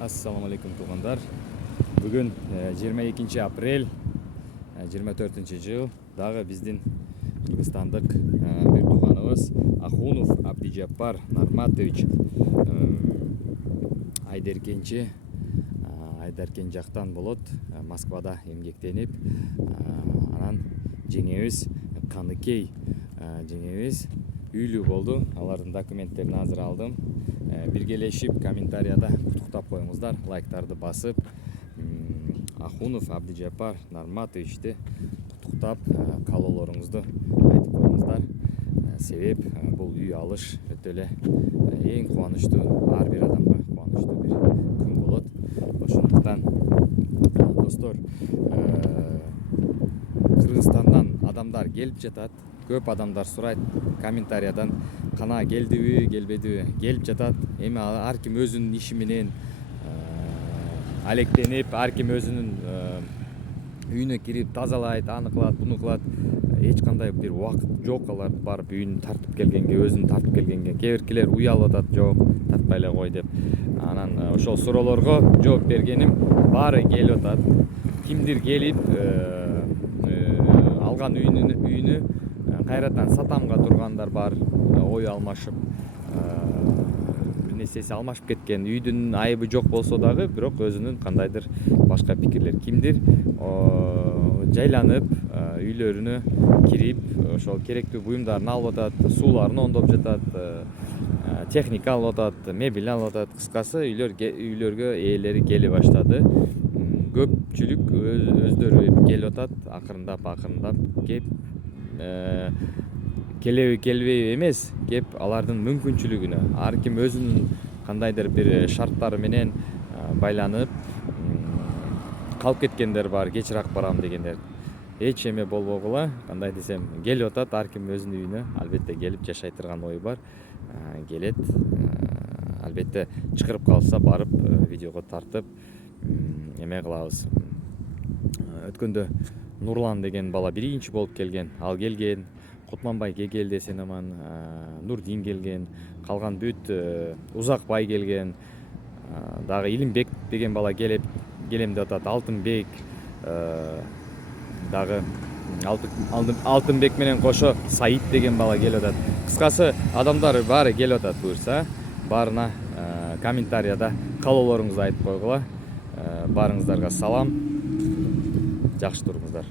Assalamu alaikum туғандар. Бүгін 22 апрель 24 жыл. Дағы біздің Кыргызстандық бір туғанымыз Ахунов Абдижаппар Нарматович Айдаркен жақтан болот. Москвада емгектеніп, анан жеңебиз Каныкей жеңебиз үйлүү болду. Алардын документтерин азыр алдым. Биргелешип комментарияда куттуктап коюңуздар, лайктарды басып, Ахунов Абдижаппар Нарматовичти куттуктап каалоолоруңузду айтып коюңуздар. Себеп бул үй алыш өтө эле эң кубанычтуу, ар бир адамга кубанычтуу бир күн болот. Ошондуктан достор, Кыргызстандан адамдар келип жатат. Көп адамдар сурайт комментариядан, кана келдиби, келбедиби? Келип жатат. Эми ар ким өзүнүн иши менен алектенип, ар ким өзүнүн үйүнө кирип тазалайт, аны кылат, буну кылат. Эч кандай бир убакыт жок алар барып үйүн тартып келгенге, өзүн тартып келгенге. Кээ биркилер уялып атат, жок, тартпай эле кой деп. Анан ошол суроолорго жооп бергеним, баары келип атат. Кимдир келип алган үйүнү кайрадан сатамга тургандар бар, ой алмашып, бир нерсеси алмашып кеткен. Үйдүн айыбы жок болсо дагы, бирок өзүнүн кандайдыр башка пикирлер. Кимдир жайланып, үйлөрүнө кирип, ошол керектүү буюмдарын алып атат, сууларын оңдоп жатат, техника алып атат, мебель алып атат. Кыскасы, үйлөргө ээлери келе баштады. Көпчүлүк өздөрү келип атат, акырындап кеп, келеби келбейби эмес, кеп алардын мүмкүнчүлүгүнө, ар ким өзүнүн кандайдыр бир шарттары менен байланып калып кеткендер бар, кечирээк барам дегендер. Эч эме болбогула, кандай десем, келип атат, ар ким өзүнүн үйүнө албетте келип жашай турган ой бар. Келет, албетте чакырып калса барып видеого тартып эме кылабыз. Өткөндө Нурлан деген бала биринчи болуп келген, ал келген. Кутманбай Кегел десен аман, Нурдин келген, калган бүт Узакбай келген. Дагы Илимбек деген бала келем деп атат. Алтынбек дагы Алтынбек менен кошо Саид деген бала келип атат. Кыскасы, адамдар баары келип атат буюрса, баарына комментарияда каалоолоруңузду айтып койгула. Баарыңыздарга салам. Жакшы туруңуздар.